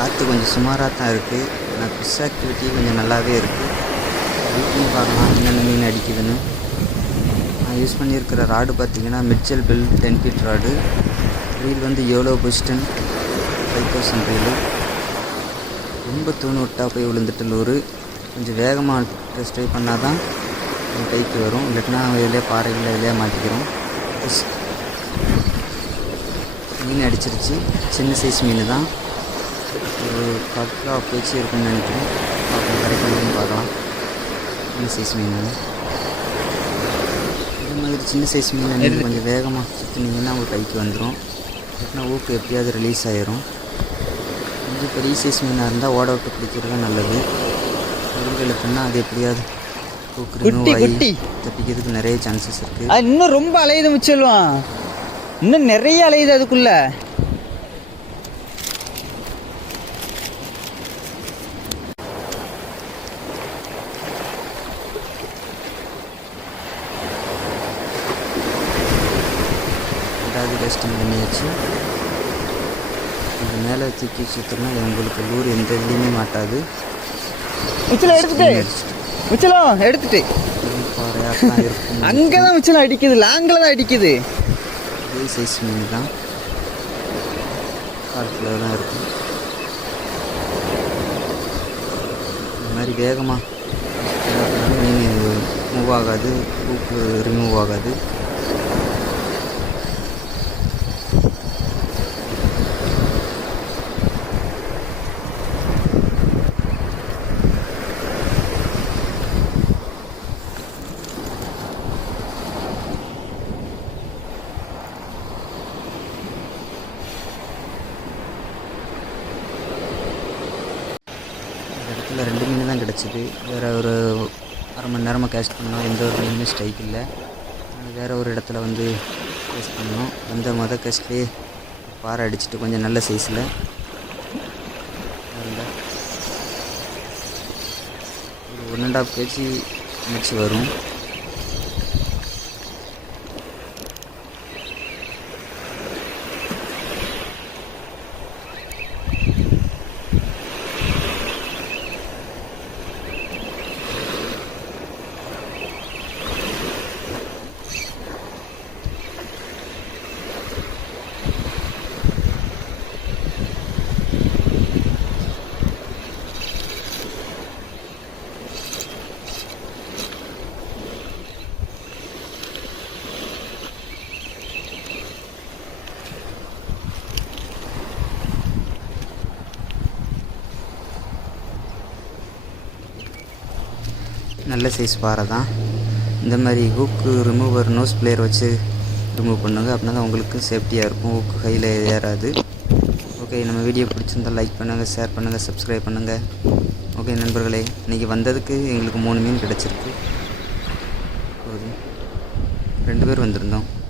காற்று கொஞ்சம் சுமாராக தான் இருக்குது. ஆனால் ஃபிஷ் ஆக்டிவிட்டி கொஞ்சம் நல்லாவே இருக்குது. வெயிட் பண்ணி பார்க்கலாம் என்னென்ன மீன் அடிக்குதுன்னு. நான் யூஸ் பண்ணியிருக்கிற ராடு பார்த்திங்கன்னா Mitchell Bell 10 feet rod. Reel வந்து எவ்வளோ பொசிஷன் 5000 ரீலு. ரொம்ப தூணு விட்டா போய் விழுந்துட்டு லூரு. கொஞ்சம் வேகமாக ட்ரை பண்ணால் தான் கைக்கு வரும், இல்லைன்னா இதிலே பாறைகளில் இதிலே மாட்டிக்கிறோம். மீன் அடிச்சிருச்சு. சின்ன சைஸ் மீன் தான், ஒரு 10 பேச்சு இருக்குன்னு நினைக்கிறேன். பார்க்கலாம் கிடைக்கணும்னு பார்க்கலாம். சின்ன சைஸ் மீன் இது மாதிரி சின்ன சைஸ் மீன் நீங்கள் கொஞ்சம் வேகமாக சுற்றினீங்கன்னா உங்கள் கைக்கு வந்துடும், இல்லைன்னா ஊக்கு எப்படியாவது ரிலீஸ் ஆகிரும். கொஞ்சம் பெரிய சைஸ் மீனாக இருந்தால் ஓட விட்டு பிடிக்கிறது நல்லது. உருளைக்குன்னா அது எப்படியாவது ஊக்கு ரிமூவ் ஆகி தப்பிக்கிறதுக்கு நிறைய சான்சஸ் இருக்குது. அது இன்னும் ரொம்ப அலையுது மிச்சல்வான், இன்னும் நிறைய அலையுது அதுக்குள்ள. ரெண்டாவது டெஸ்டிங் பண்ணியாச்சு. இது மேலே தூக்கி சுற்றுனா உங்களுக்கு லூர் எந்த இதுலேயுமே மாட்டாது. மிச்சலம் எடுத்துட்டு பாறையாக தான் இருக்கும். அங்கே தான் மிச்சலம் அடிக்குது, லாங்கில் தான் அடிக்குது. இதே சைஸ் மீன் தான், காலத்தில் தான் இருக்கும். இந்த மாதிரி வேகமாக மீன் மூவ் ஆகாது, ஊக்கு ரிமூவ் ஆகாது. இடத்துல 2 மீன் தான் கிடச்சிது. வேறு ஒரு அரை மணி நேரமாக கேஸ்ட் பண்ணோம், எந்த ஒரு மீனுமே ஸ்ட்ரைக் இல்லை. வேறு ஒரு இடத்துல வந்து கேஸ்ட் பண்ணோம். அந்த மொதல் கேஸ்ட்லேயே பாறை அடிச்சுட்டு கொஞ்சம் நல்ல சைஸில் ஒரு 1.5 கேஜி மிச்சு வரும். நல்ல சைஸ் பாறை தான். இந்த மாதிரி ஹூக்கு ரிமூவர் நோஸ் பிளேயர் வச்சு ரிமூவ் பண்ணுங்கள், அப்படின்னா தான் உங்களுக்கு சேஃப்டியாக இருக்கும், ஹூக்கு கையில் ஏறாது. ஓகே, நம்ம வீடியோ பிடிச்சிருந்தால் லைக் பண்ணுங்கள், ஷேர் பண்ணுங்கள், சப்ஸ்கிரைப் பண்ணுங்கள். ஓகே நண்பர்களே, இன்றைக்கி வந்ததுக்கு எங்களுக்கு 3 மீன் கிடச்சிருக்கு. போதும், 2 பேர் வந்திருந்தோம்.